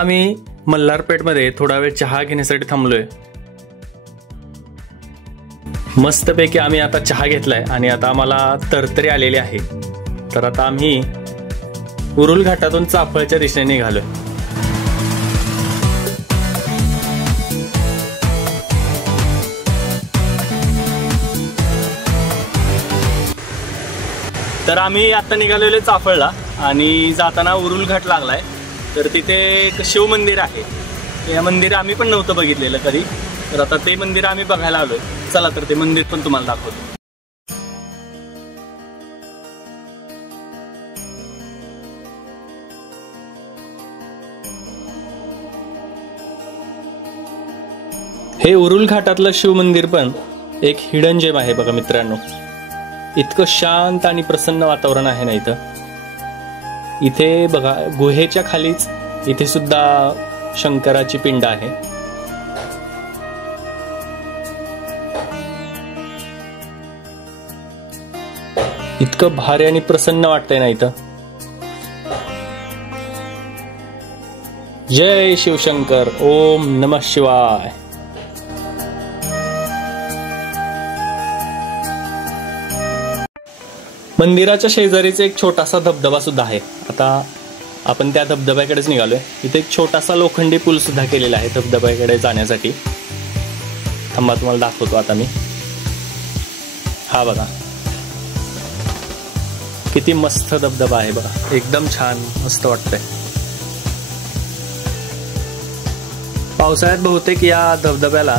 आम्ही मल्हारपेठमध्ये थोडा वेळ चहा घेण्यासाठी थांबलोय। मस्तपैकी आम्ही आता चहा घेतलाय आणि आता आम्हाला तरतरी आलेली आहे। तर आता आम्ही उरुल घाटातून चाफळच्या दिशेने निघालोय। तर आम्ही आता निघालेलो चाफळला आणि जाताना उरुल घाट लागलाय। तर तिथे एक शिव मंदिर आहे, या मंदिर आम्ही पण नव्हतं बघितलेलं कधी। तर आता ते मंदिर आम्ही बघायला आलोय। चला तर ते मंदिर पण तुम्हाला दाखवतो। हे उरुल घाटातलं शिव मंदिर पण एक हिडन जेम आहे बघा मित्रांनो। इतकं शांत आणि प्रसन्न वातावरण आहे ना इथं। इथे बघा गुहेच्या खालीच इथे सुद्धा शंकराची पिंड आहे। इतकं भारी आणि प्रसन्न वाटतंय ना इथं। जय शिवशंकर, ओम नमः शिवाय। मंदिराच्या शेजारीच एक छोटासा धबधबा सुद्धा आहे। आता आपण त्या धबधब्याकडेच निघालोय। इथे एक छोटासा लोखंडी पूल सुद्धा केलेला आहे धबधब्याकडे जाण्यासाठी। थांबा तुम्हाला दाखवतो आता मी। हा बघा किती मस्त धबधबा आहे बघा, एकदम छान मस्त वाटतंय। पावसाळ्यात बहुतेक या धबधब्याला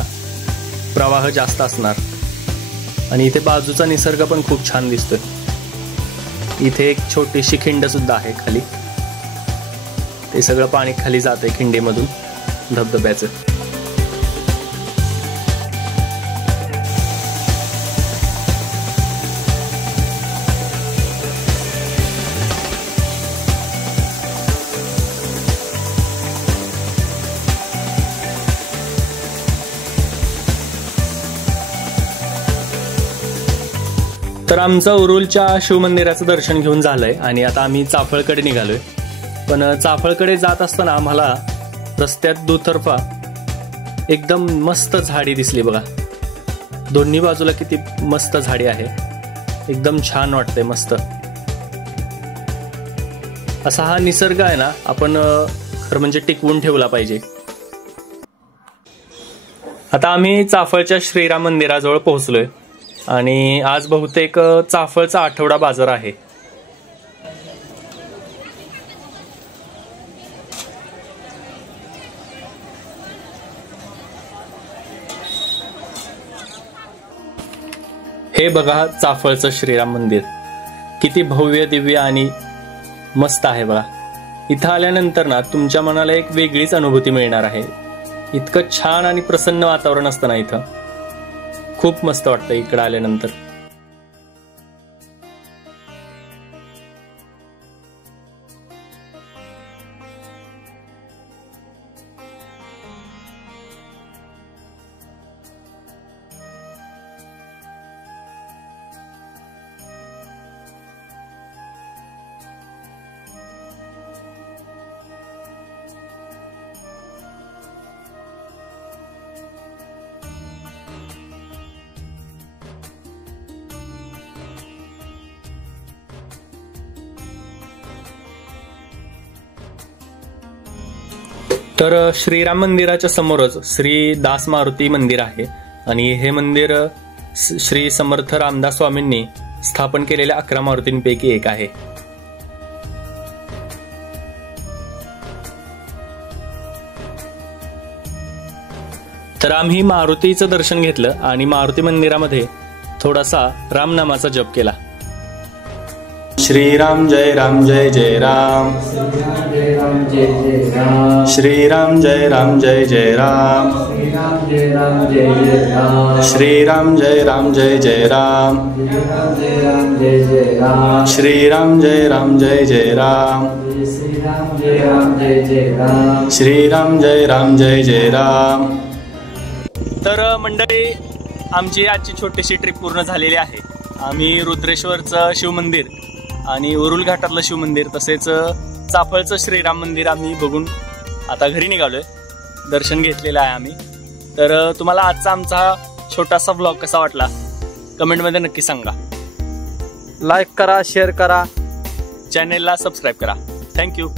प्रवाह जास्त असणार आणि इथे बाजूचा निसर्ग पण खूप छान दिसतोय। इथे एक छोटीशी खिंड सुद्धा आहे खाली, ते सगळं पाणी खाली जातंय खिंडीमधून धबधब्याचं। तर आमचं उरुलच्या शिवमंदिराचं दर्शन घेऊन झालंय आणि आता आम्ही चाफळकडे निघालोय। पण चाफळकडे जात असताना आम्हाला रस्त्यात दुतर्फा एकदम मस्त झाडी दिसली बघा। दोन्ही बाजूला किती मस्त झाडी आहे, एकदम छान वाटतंय मस्त। असा हा निसर्ग आहे ना, आपण खरं म्हणजे टिकवून ठेवला पाहिजे। आता आम्ही चाफळच्या श्रीराम मंदिराजवळ पोहोचलोय आणि आज बहुतेक चाफळचा आठवडा बाजार आहे। हे बघा चाफळचं श्रीराम मंदिर किती भव्य दिव्य आणि मस्त आहे बघा। इथं आल्यानंतर ना तुमच्या मनाला एक वेगळीच अनुभूती मिळणार आहे। इतकं छान आणि प्रसन्न वातावरण असतं ना इथं, खूप मस्त वाटतं इकडे आल्यानंतर। तर श्रीराम मंदिराच्या समोरच श्री दास मारुती मंदिर आहे आणि हे मंदिर श्री समर्थ रामदास स्वामींनी स्थापन केलेल्या 11 मारुतींपैकी एक आहे। तर आम्ही मारुतीचं दर्शन घेतलं आणि मारुती मंदिरामध्ये थोडासा रामनामाचा जप केला। श्रीराम जय राम जय जय राम, श्रीराम जय राम जय जय राम, श्रीराम जय राम जय जय राम, श्रीराम जय राम जय जय राम, श्रीराम जय राम जय जय राम। तर मंडळी आमची आजची छोटीशी ट्रिप पूर्ण झालेली आहे। आम्ही रुद्रेश्वरचं शिवमंदिर आणि उरुल घाटातलं शिवमंदिर तसेच चाफळचं श्रीराम मंदिर आम्ही बघून आता घरी निघालोय, दर्शन घेतलेलं आहे आम्ही. तर तुम्हाला आजचा आमचा छोटासा व्लॉग कसा वाटला कमेंटमध्ये नक्की सांगा. लाईक करा, शेअर करा, चॅनेलला सबस्क्राईब करा. थँक्यू.